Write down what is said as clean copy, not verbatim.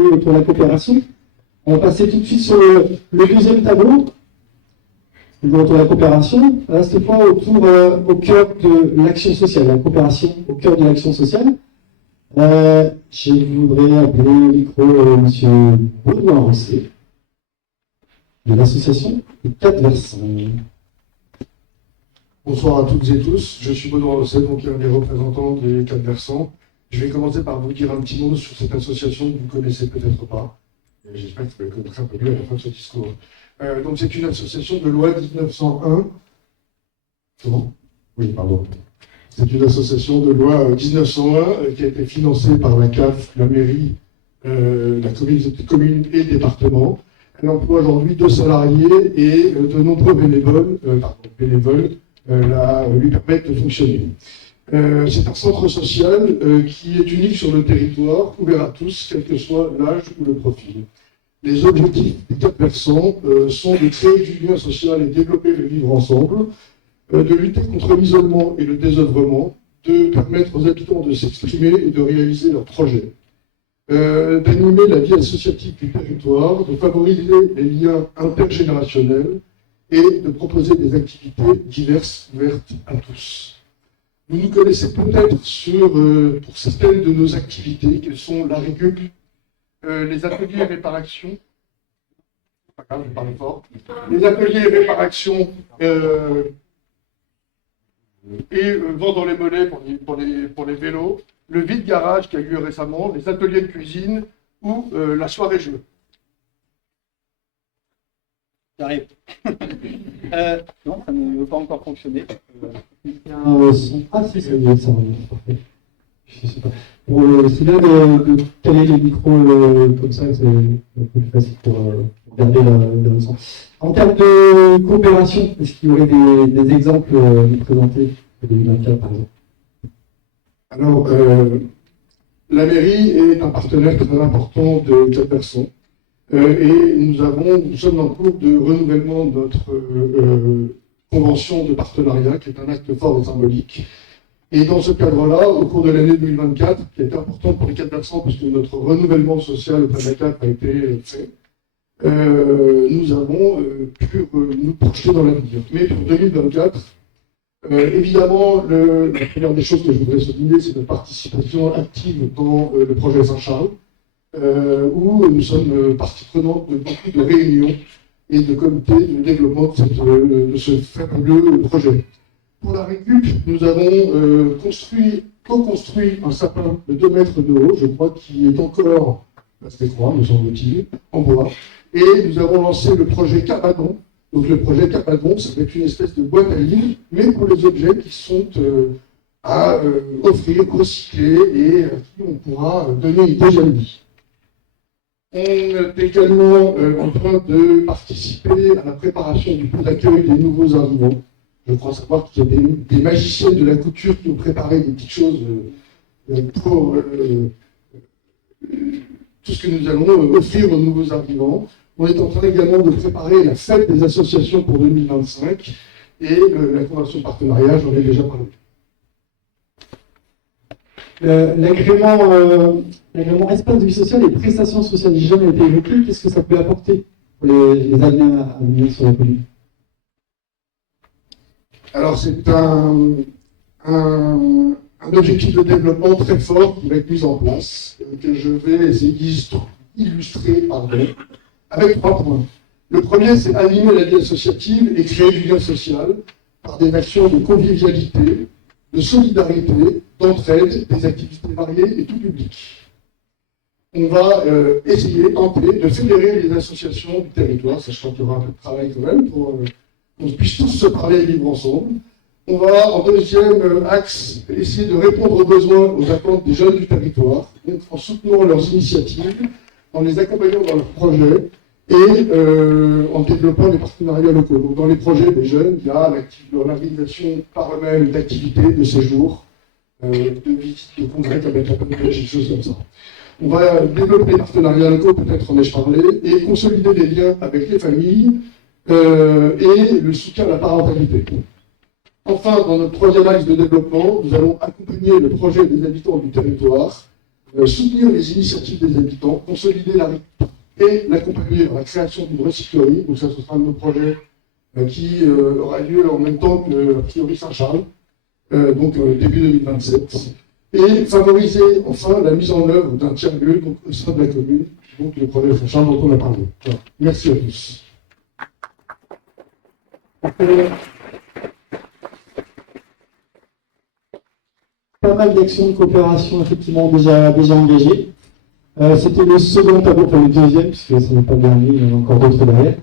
autour de la coopération. On va passer tout de suite sur le deuxième tableau, autour de la coopération. Là, cette fois, au cœur de l'action sociale, la coopération au cœur de l'action sociale. Je voudrais appeler au micro M. Baudouin Rosset, de l'association Les Quatre Versants. Bonsoir à toutes et tous, je suis Baudouin Rosset, donc un des représentants des Quatre Versants. Je vais commencer par vous dire un petit mot sur cette association que vous ne connaissez peut-être pas. J'espère que vous le connaîtrez un peu mieux à la fin de ce discours. Donc c'est une association de loi 1901. Comment ? Oui, pardon. C'est une association de loi 1901 qui a été financée par la CAF, la mairie, la communauté commune et le département. Elle emploie aujourd'hui 2 salariés et de nombreux bénévoles lui permettent de fonctionner. C'est un centre social qui est unique sur le territoire, ouvert à tous, quel que soit l'âge ou le profil. Les objectifs des Quatre Versants sont de créer du lien social et développer le vivre ensemble, de lutter contre l'isolement et le désœuvrement, de permettre aux habitants de s'exprimer et de réaliser leurs projets, d'animer la vie associative du territoire, de favoriser les liens intergénérationnels et de proposer des activités diverses ouvertes à tous. Vous nous connaissez peut-être pour certaines de nos activités, qui sont la récup, les ateliers réparation, pas grave, je parle fort, les ateliers réparation et vent dans les mollets pour les vélos, le vide-garage qui a eu lieu récemment, les ateliers de cuisine ou la soirée jeu. J'arrive. Non, ça ne veut pas encore fonctionner. Ah si, ça va, parfait. Je sais pas. C'est bien de caler les micros comme ça, c'est un peu plus facile pour garder le son. En termes de coopération, est-ce qu'il y aurait des exemples à nous présenter pour 2024 par exemple? Alors, la mairie est un partenaire très important de Quatre Versants. Et nous sommes en cours de renouvellement de notre convention de partenariat, qui est un acte fort et symbolique. Et dans ce cadre-là, au cours de l'année 2024, qui est importante pour les Quatre Versants, puisque notre renouvellement social auprès de la CAF a été fait, nous avons pu nous projeter dans l'avenir. Mais pour 2024, évidemment, la première des choses que je voudrais souligner, c'est notre participation active dans le projet Saint-Charles, où nous sommes partie prenante de beaucoup de réunions et de comités de développement de ce fabuleux projet. Pour la récup, nous avons co-construit un sapin de 2 mètres de haut, je crois, qui est encore assez croix, me semble-t-il, en bois. Et nous avons lancé le projet Capadon. Donc le projet Capadon, ça va être une espèce de boîte à livres, mais pour les objets qui sont à offrir, recycler et à qui on pourra donner une deuxième vie. On est également en train de participer à la préparation du pot d'accueil des nouveaux arrivants. Je crois savoir qu'il y a des magiciennes de la couture qui ont préparé des petites choses pour tout ce que nous allons offrir aux nouveaux arrivants. On est en train également de préparer la fête des associations pour 2025 et la convention de partenariat, j'en ai déjà parlé. L'agrément espace de vie sociale et prestations sociales, j'ai jamais été évoqué. Qu'est-ce que ça peut apporter pour les années à venir sur la commune? Alors c'est un objectif de développement très fort qui va être mis en place, que je vais essayer d'illustrer avec 3 points. Le premier, c'est animer la vie associative et créer du lien social par des actions de convivialité, de solidarité, d'entraide, des activités variées et tout public. On va tenter de fédérer les associations du territoire, sachant qu'il y aura un peu de travail quand même pour qu'on puisse tous se parler et vivre ensemble. On va, en deuxième axe, essayer de répondre aux besoins, aux attentes des jeunes du territoire, donc en soutenant leurs initiatives, en les accompagnant dans leurs projets et en développant les partenariats locaux. Donc dans les projets des jeunes, il y a l'organisation par eux-mêmes d'activités, de séjours, de visites, de congrès avec la PNPH, des choses comme ça. On va développer des partenariats locaux, peut-être en ai-je parlé, et consolider des liens avec les familles et le soutien à la parentalité. Enfin, dans notre troisième axe de développement, nous allons accompagner le projet des habitants du territoire soutenir les initiatives des habitants, consolider la rue et l'accompagner dans la création d'une recyclerie. Donc ça, ce sera un de nos projets qui aura lieu en même temps que, a priori, Saint-Charles, donc début 2027. Et favoriser enfin la mise en œuvre d'un tiers-lieu donc, au sein de la commune, donc le projet Saint-Charles dont on a parlé. Voilà. Merci à tous. Pas mal d'actions de coopération effectivement déjà engagées. C'était le second tableau pour le deuxième, puisque ce n'est pas le dernier, il y en a encore d'autres derrière.